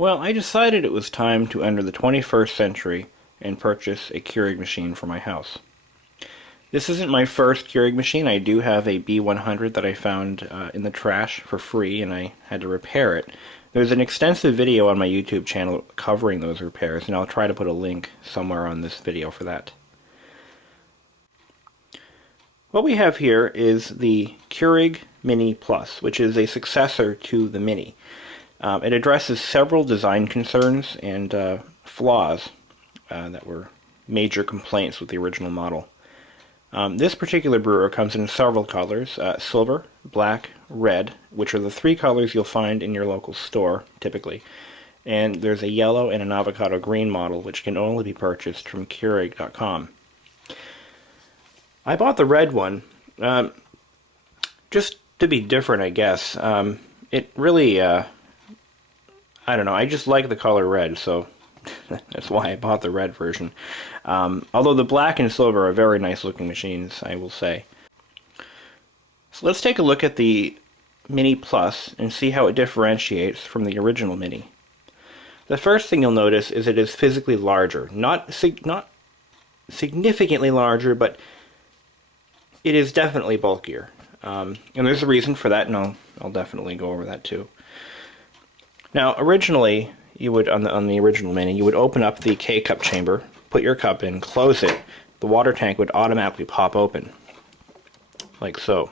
Well, I decided it was time to enter the 21st century and purchase a Keurig machine for my house. This isn't my first Keurig machine. I do have a B100 that I found in the trash for free, and I had to repair it. There's an extensive video on my YouTube channel covering those repairs, and I'll try to put a link somewhere on this video for that. What we have here is the Keurig Mini Plus, which is a successor to the Mini. It addresses several design concerns and flaws that were major complaints with the original model. This particular brewer comes in several colors: silver, black, red, which are the three colors you'll find in your local store typically. And there's a yellow and an avocado green model, which can only be purchased from Keurig.com. I bought the red one just to be different, I guess. It really, I don't know, I just like the color red, so that's why I bought the red version. Although the black and silver are very nice looking machines, I will say. So let's take a look at the Mini Plus and see how it differentiates from the original Mini. The first thing you'll notice is it is physically larger. Not significantly larger, but it is definitely bulkier. And there's a reason for that, and I'll definitely go over that too. Now, originally, you would, on the original Mini, you would open up the K-cup chamber, put your cup in, close it. The water tank would automatically pop open, like so.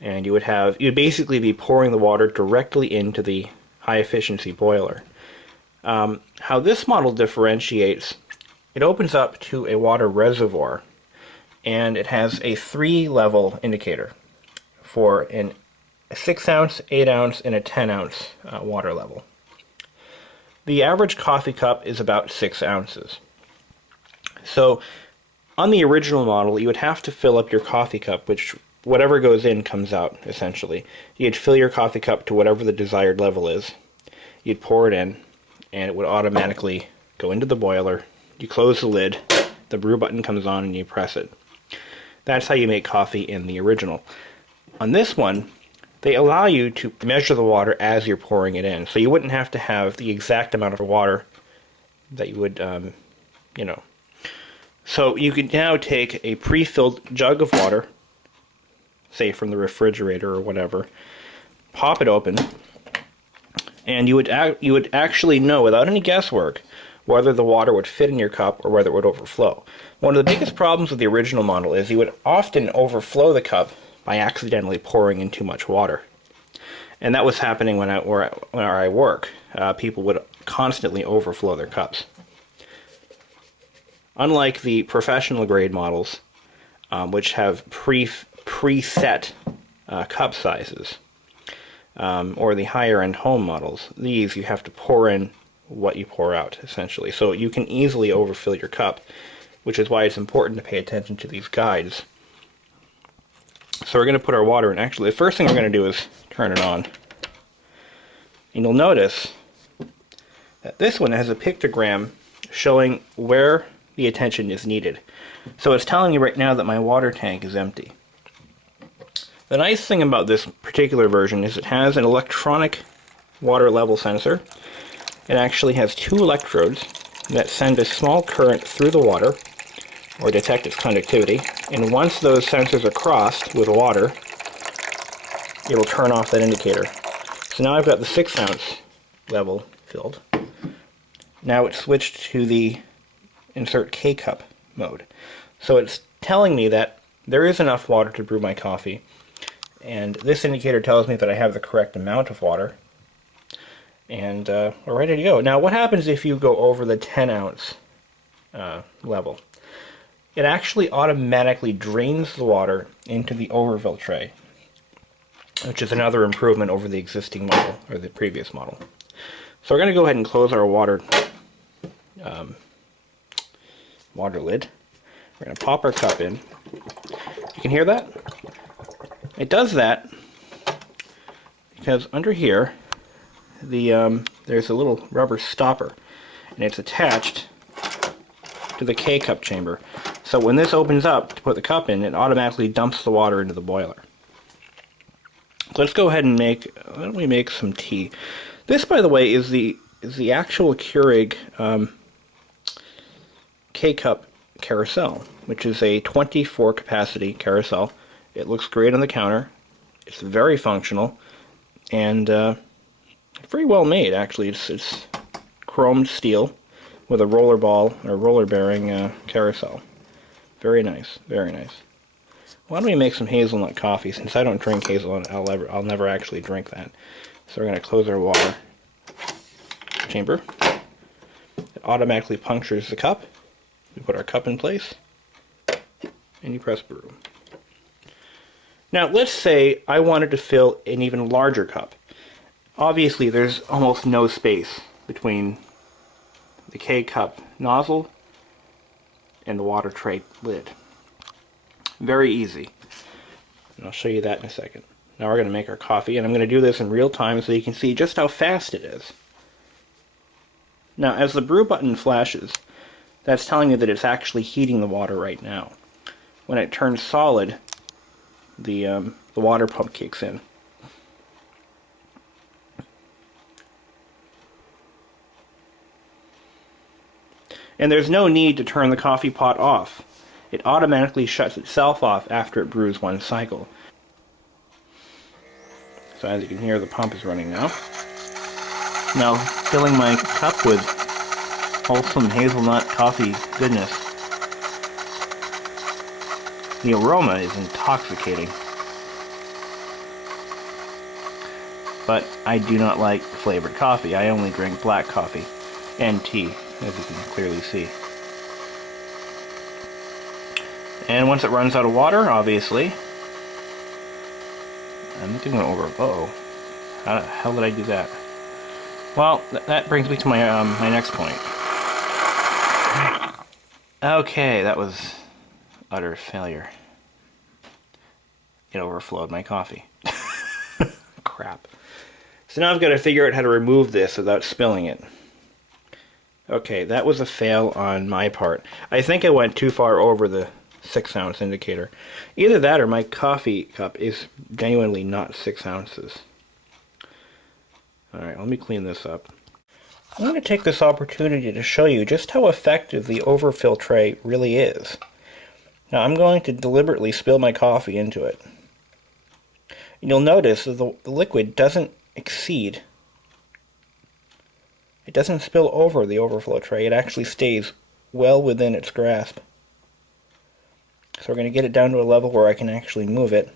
And you'd basically be pouring the water directly into the high-efficiency boiler. How this model differentiates, it opens up to a water reservoir, and it has a 3-level indicator for a 6-ounce, 8-ounce, and a 10-ounce water level. The average coffee cup is about 6 ounces. So on the original model, you would have to fill up your coffee cup, which whatever goes in comes out, essentially. You'd fill your coffee cup to whatever the desired level is. You'd pour it in, and it would automatically go into the boiler. You close the lid, the brew button comes on, and you press it. That's how you make coffee in the original. On this one, they allow you to measure the water as you're pouring it in, so you wouldn't have to have the exact amount of water that you would, So you could now take a pre-filled jug of water, say from the refrigerator or whatever, pop it open, and you would actually know without any guesswork whether the water would fit in your cup or whether it would overflow. One of the biggest problems with the original model is you would often overflow the cup by accidentally pouring in too much water. And that was happening where I work. People would constantly overflow their cups. Unlike the professional grade models, which have preset cup sizes, or the higher end home models, these you have to pour in what you pour out, essentially. So you can easily overfill your cup, which is why it's important to pay attention to these guides. So we're going to put our water in. Actually, the first thing we're going to do is turn it on. And you'll notice that this one has a pictogram showing where the attention is needed. So it's telling me right now that my water tank is empty. The nice thing about this particular version is it has an electronic water level sensor. It actually has 2 electrodes that send a small current through the water, or detect its conductivity, and once those sensors are crossed with water, it will turn off that indicator. So now I've got the 6-ounce level filled. Now it's switched to the insert K-cup mode. So it's telling me that there is enough water to brew my coffee, and this indicator tells me that I have the correct amount of water, and we're ready to go. Now what happens if you go over the 10-ounce level? It actually automatically drains the water into the overfill tray, which is another improvement over the existing model, or the previous model. So we're going to go ahead and close our water lid. We're going to pop our cup in. You can hear that? It does that because under here, there's a little rubber stopper, and it's attached to the K-cup chamber. So when this opens up to put the cup in, it automatically dumps the water into the boiler. Let's go ahead and make some tea. This, by the way, is the is the actual Keurig K-Cup carousel, which is a 24 capacity carousel. It looks great on the counter. It's very functional and very well made, actually. It's chromed steel with a roller ball or roller bearing carousel. Very nice, very nice. Why don't we make some hazelnut coffee? Since I don't drink hazelnut, I'll never actually drink that. So we're going to close our water chamber. It automatically punctures the cup. We put our cup in place, and you press brew. Now, let's say I wanted to fill an even larger cup. Obviously, there's almost no space between the K-cup nozzle and the water tray lid. Very easy. And I'll show you that in a second. Now we're going to make our coffee, and I'm going to do this in real time so you can see just how fast it is. Now, as the brew button flashes, that's telling you that it's actually heating the water right now. When it turns solid, the water pump kicks in. And there's no need to turn the coffee pot off. It automatically shuts itself off after it brews one cycle. So as you can hear, the pump is running now. Now, filling my cup with wholesome hazelnut coffee goodness. The aroma is intoxicating. But I do not like flavored coffee. I only drink black coffee and tea, as you can clearly see. And once it runs out of water, obviously, I'm going over. Uh-oh. How the hell did I do that? Well, that brings me to my my next point. Okay, that was utter failure. It overflowed my coffee. Crap. So now I've got to figure out how to remove this without spilling it. Okay, that was a fail on my part. I think I went too far over the 6-ounce indicator. Either that or my coffee cup is genuinely not 6 ounces. Alright, let me clean this up. I'm going to take this opportunity to show you just how effective the overfill tray really is. Now I'm going to deliberately spill my coffee into it. And you'll notice that the liquid doesn't exceed. It doesn't spill over the overflow tray. It actually stays well within its grasp. So we're going to get it down to a level where I can actually move it.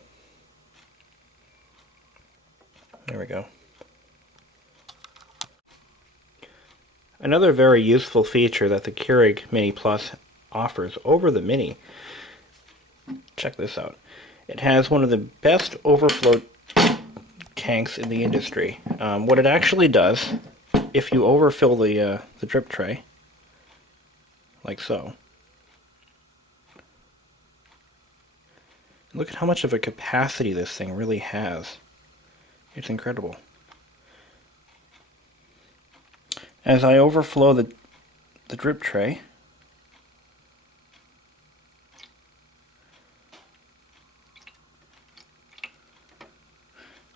There we go. Another very useful feature that the Keurig Mini Plus offers over the Mini, check this out. It has one of the best overflow tanks in the industry. What it actually does, if you overfill the drip tray, like so, look at how much of a capacity this thing really has. It's incredible. As I overflow the drip tray,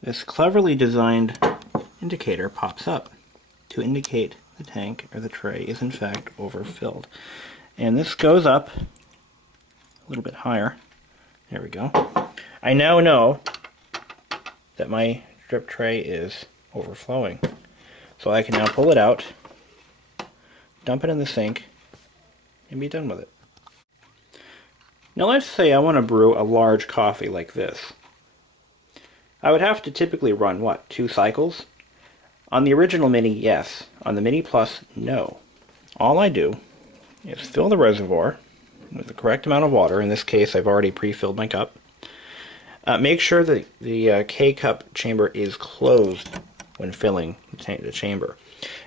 this cleverly designed indicator pops up to indicate the tank or the tray is in fact overfilled. And this goes up a little bit higher. There we go. I now know that my drip tray is overflowing. So I can now pull it out, dump it in the sink, and be done with it. Now let's say I want to brew a large coffee like this. I would have to typically run, what, 2 cycles? On the original Mini, yes. On the Mini Plus, no. All I do is fill the reservoir with the correct amount of water. In this case, I've already pre-filled my cup. Make sure that the K-cup chamber is closed when filling the chamber.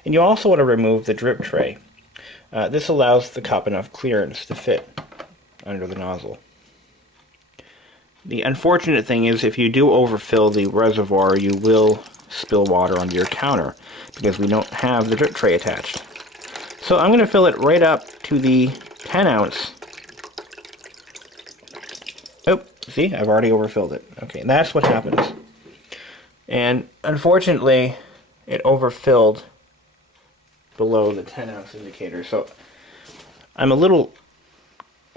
And you also want to remove the drip tray. This allows the cup enough clearance to fit under the nozzle. The unfortunate thing is if you do overfill the reservoir, you will spill water onto your counter because we don't have the drip tray attached. So I'm going to fill it right up to the 10-ounce. Oh, see, I've already overfilled it. Okay, that's what happens. And unfortunately, it overfilled below the 10-ounce indicator. So I'm a little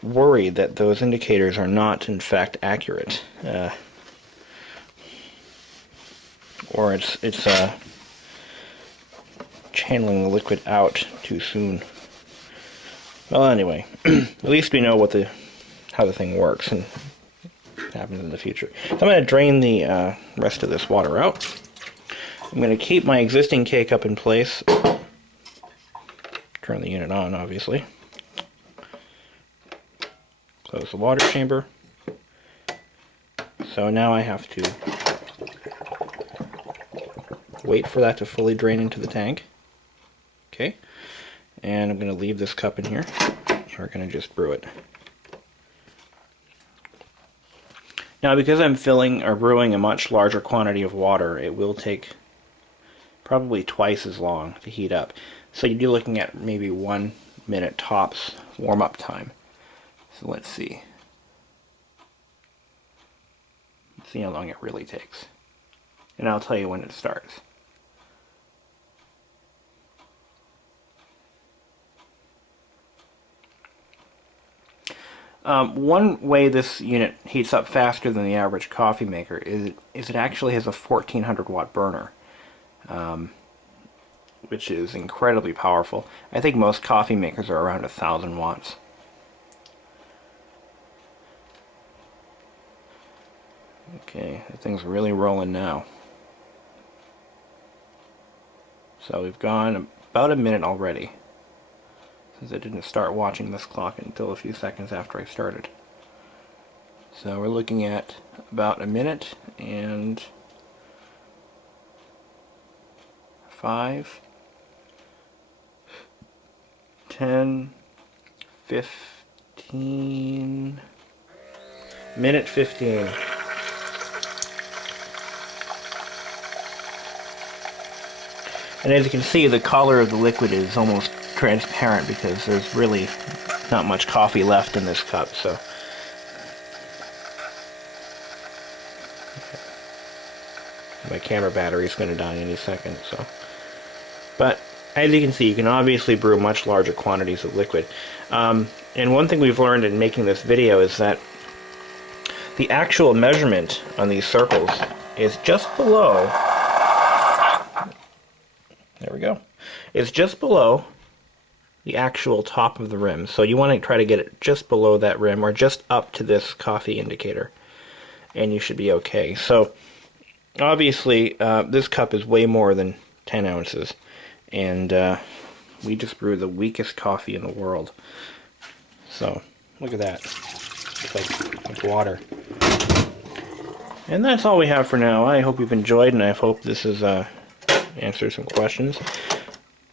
worried that those indicators are not in fact accurate, or it's channeling the liquid out too soon. Well, anyway, at least we know how the thing works and happens in the future. So I'm going to drain the rest of this water out. I'm going to keep my existing K-cup in place. Turn the unit on, obviously. Close the water chamber. So now I have to wait for that to fully drain into the tank. Okay. And I'm going to leave this cup in here. We're going to just brew it. Now, because I'm filling or brewing a much larger quantity of water, it will take probably twice as long to heat up. So you'd be looking at maybe 1 minute tops warm-up time. So let's see. Let's see how long it really takes. And I'll tell you when it starts. One way this unit heats up faster than the average coffee maker is it actually has a 1400 watt burner, which is incredibly powerful. I think most coffee makers are around 1000 watts. Okay, the thing's really rolling now. So we've gone about a minute already, since I didn't start watching this clock until a few seconds after I started. So we're looking at about a minute and 5, 10, 15, minute 15. And as you can see, the color of the liquid is almost transparent because there's really not much coffee left in this cup. So my camera battery is going to die any second. So, but as you can see, you can obviously brew much larger quantities of liquid. And one thing we've learned in making this video is that the actual measurement on these circles is just below. There we go. It's just below the actual top of the rim. So you want to try to get it just below that rim or just up to this coffee indicator, and you should be okay. So obviously this cup is way more than 10 ounces, and we just brewed the weakest coffee in the world. So look at that. It's like water. And that's all we have for now. I hope you've enjoyed, and I hope this is answer some questions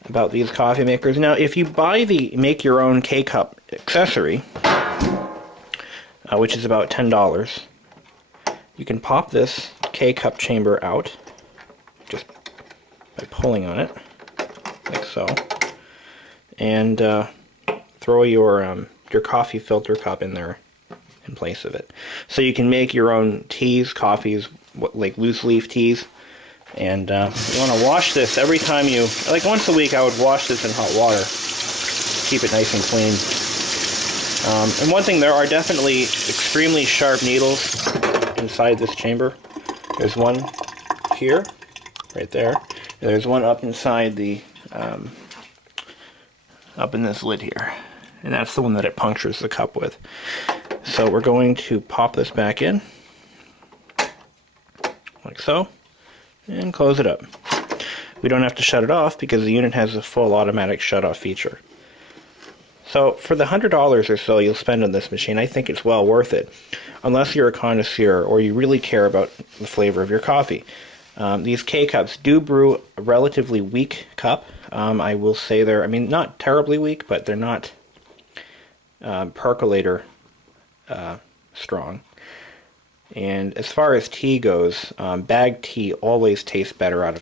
about these coffee makers. Now, if you buy the make your own K-cup accessory, which is about $10, you can pop this K-cup chamber out just by pulling on it, like so, and throw your coffee filter cup in there in place of it. So you can make your own teas, coffees, like loose leaf teas. And you want to wash this every time you, like once a week I would wash this in hot water, keep it nice and clean. And one thing, there are definitely extremely sharp needles inside this chamber. There's one here, right there, and there's one up inside the, up in this lid here. And that's the one that it punctures the cup with. So we're going to pop this back in, like so. And close it up. We don't have to shut it off because the unit has a full automatic shut-off feature. So for the $100 or so you'll spend on this machine, I think it's well worth it, unless you're a connoisseur or you really care about the flavor of your coffee. These K-cups do brew a relatively weak cup. I will say they're, I mean, not terribly weak, but they're not percolator strong. And as far as tea goes, bagged tea always tastes better out of